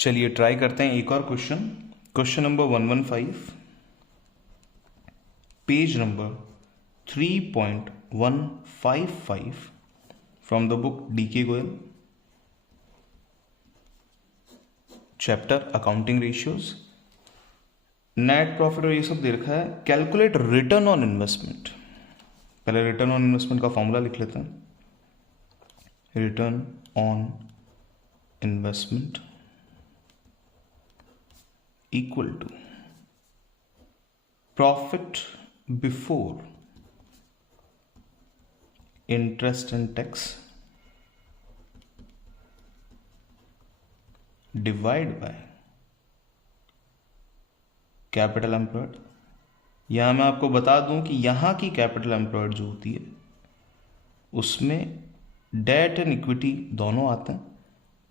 चलिए ट्राई करते हैं एक और question number 115, page number 3.155 from the book DK Goyal, chapter accounting ratios. Net profit और ये सब दे रखा है। Calculate return on investment. पहले रिटर्न ऑन इन्वेस्टमेंट का फॉर्मूला लिख लेते हैं। Return on investment equal to profit before interest and tax divide by capital employed. यहां मैं आपको बता दूं कि यहां की कैपिटल एम्प्लॉयड जो होती है उसमें डेट एंड इक्विटी दोनों आते हैं।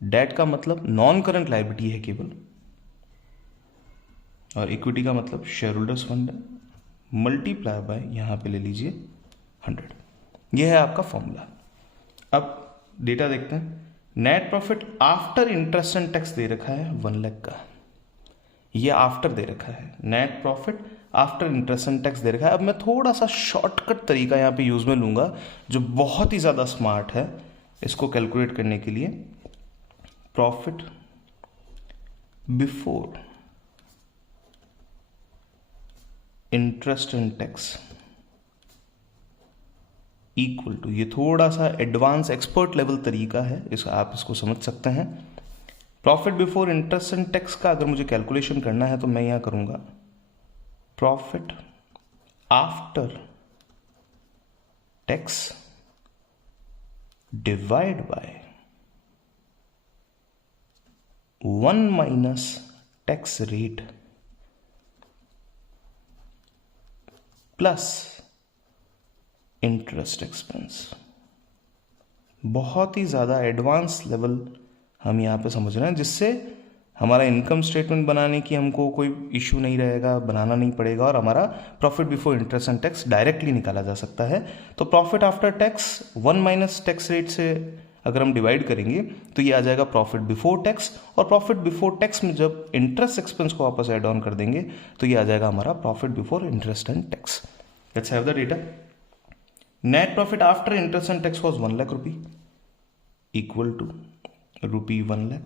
डेट का मतलब नॉन करंट लायबिलिटी है केवल, और इक्विटी का मतलब शेयर होल्डर्स फंड है, मल्टीप्लाई बाय यहां पे ले लीजिए 100। यह है आपका फॉर्मूला। अब डेटा देखते हैं। Net profit after interest and tax दे रखा है 1 लाख का, यह आफ्टर दे रखा है। Net profit after interest and tax दे रखा है। अब मैं थोड़ा सा शॉर्टकट तरीका यहां पे यूज में लूंगा जो बहुत ही ज्यादा स्मार्ट है इसको कैलकुलेट करने के लिए। Profit before interest and tax equal to, ये थोड़ा सा एडवांस एक्सपर्ट लेवल तरीका है, आप इसको समझ सकते हैं। Profit before interest and tax का अगर मुझे कैलकुलेशन करना है तो मैं यहां करूंगा profit after tax divide bye 1 minus tax rate plus interest expense. बहुत ही ज़्यादा एडवांस लेवल हम यहाँ पे समझ रहे हैं, जिससे हमारा इनकम स्टेटमेंट बनाने की हमको कोई इश्यू नहीं रहेगा, बनाना नहीं पड़ेगा, और हमारा profit before interest and tax directly निकाला जा सकता है। तो profit after tax 1 minus tax rate से अगर हम डिवाइड करेंगे तो ये आ जाएगा प्रॉफिट बिफोर टैक्स, और प्रॉफिट बिफोर टैक्स में जब इंटरेस्ट एक्सपेंस को वापस ऐड ऑन कर देंगे तो ये आ जाएगा हमारा profit before interest and tax. Let's have the data. Net profit after interest and tax was 1 lakh rupee equal to rupee 1 lakh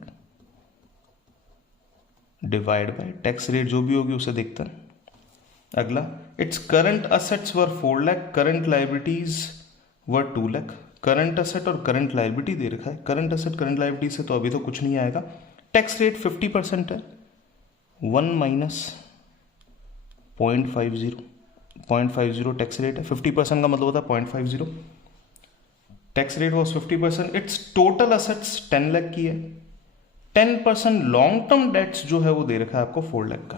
divide by tax rate जो भी होगी उसे देखते हैं। अगला, it's current assets were 4 lakh, current liabilities were 2 lakh. Current asset और current liability दे रखा है। करंट असेट करंट लाइबिलिटी से तो अभी तो कुछ नहीं आएगा। टैक्स रेट 50% है। 1 माइनस 0.50 टैक्स रेट है। 50% का मतलब होता है 0.50। Tax rate was 50%। It's total assets 10 lakh की है। 10% लॉन्ग टर्म डेट्स जो है वो दे रखा है आपको 4 लाख का,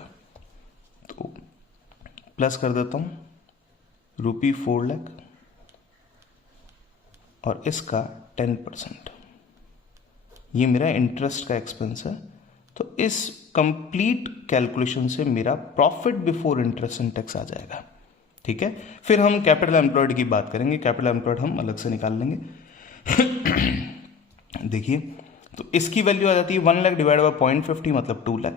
तो प्लस कर देता हूं रुपी 4 लाख और इसका 10%, ये मेरा इंटरेस्ट का एक्सपेंस है। तो इस कंप्लीट कैलकुलेशन से मेरा profit before interest and tax आ जाएगा। ठीक है, फिर हम कैपिटल एम्प्लॉयड की बात करेंगे। कैपिटल एम्प्लॉयड हम अलग से निकाल लेंगे। देखिए, तो इसकी वैल्यू आ जाती है 1 लाख डिवाइड बाय 0.50 मतलब 2 लाख।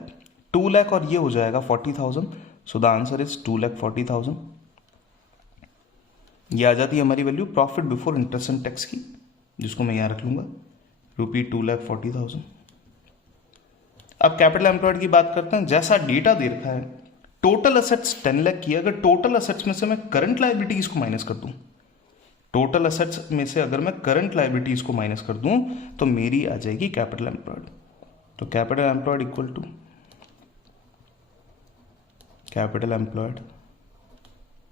2 लाख और ये हो जाएगा 40,000। So the answer is 2,40,000। ये आ जाती है हमारी value profit before interest and tax की, जिसको मैं यहां रख लूंगा रुपी 2,40,000। अब कैपिटल एम्प्लॉयड की बात करते हैं। जैसा डेटा दे रखा है, टोटल असेट्स 10 लाख की है। अगर टोटल असेट्स में से मैं करंट लायबिलिटीज को माइनस कर दूं, टोटल असेट्स में से अगर मैं करंट लायबिलिटीज को माइनस कर दूं तो मेरी आ जाएगी कैपिटल एम्प्लॉयड। तो capital employed equal to capital employed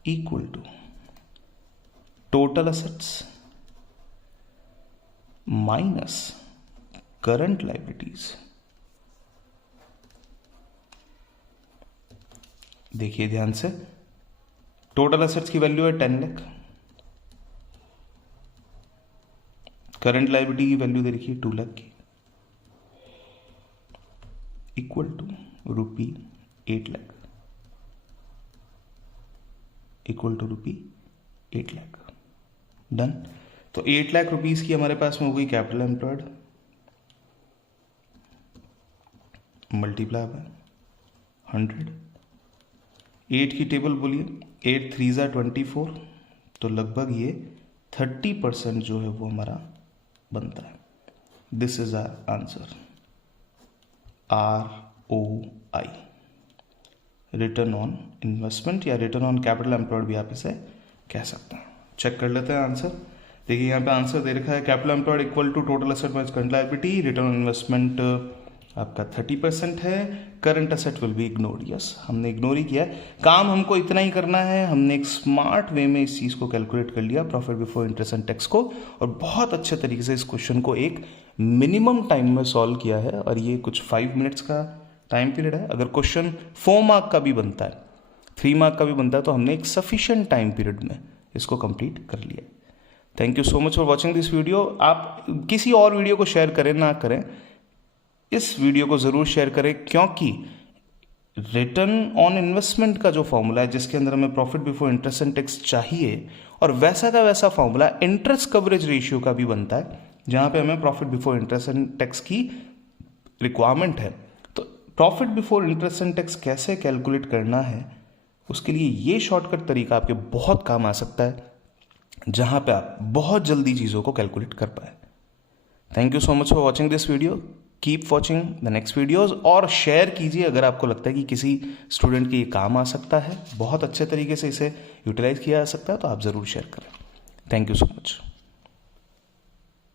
equal to total assets minus current liabilities. देखिए ध्यान से, टोटल असेट्स की वैल्यू है 10 लाख, करंट लायबिलिटी की वैल्यू दे रखी है 2 लाख की, equal to rupee 8 lakh, equal to rupee 8 lakh. Done. तो 8 लाख रुपीज की हमारे पास में हो गई कैपिटल एम्प्लॉयड। Multiply by 100। 8 की टेबल बोलिए, 8 3 ज़ा 24, तो लगभग ये 30% जो है वो हमारा बनता है। This is our answer, ROI, return on investment या रिटर्न ऑन कैपिटल एम्प्लॉयड भी आप इसे कह सकते हैं। चेक कर लेते हैं आंसर। देखिए यहाँ पे आंसर दे रखा है capital employed equal to total asset minus current liability, return on investment आपका 30% है, current asset will be ignored. Yes, हमने इग्नोर ही किया है। काम हमको इतना ही करना है, हमने एक स्मार्ट वे में इस चीज़ को कैलकुलेट कर लिया, profit before interest and tax को, और बहुत अच्छे तरीके से इस क्वेश्चन को एक मिनिमम टाइम में सॉल्व किया है। और ये कुछ 5 मिनट्स का टाइम पीरियड है। अगर क्वेश्चन 4 मार्क का भी बनता है, 3 मार्क का भी बनता है, तो हमने एक सफिशिएंट टाइम पीरियड में इसको कंप्लीट कर लिया। Thank you so much for watching this video. आप किसी और वीडियो को शेयर करें ना करें, इस वीडियो को ज़रूर शेयर करें, क्योंकि रिटर्न ऑन इन्वेस्टमेंट का जो फॉर्मूला है, जिसके अंदर हमें profit before interest and tax चाहिए, और वैसा का वैसा फॉर्मूला इंटरेस्ट कवरेज रेशियो का भी बनता है, जहां पे हमें profit before interest and tax की रिक्वायरमेंट है। तो profit before interest and tax कैसे कैलकुलेट करना है, उसके लिए ये शॉर्टकट तरीका आपके बहुत काम आ सकता है, जहां पे आप बहुत जल्दी चीज़ों को कैलकुलेट कर पाए। Thank you so much for watching this video. Keep watching the next videos, और शेयर कीजिए अगर आपको लगता है कि किसी स्टूडेंट के ये काम आ सकता है, बहुत अच्छे तरीके से इसे यूटिलाइज किया जा सकता है, तो आप ज़रूर शेयर करें। Thank you so much.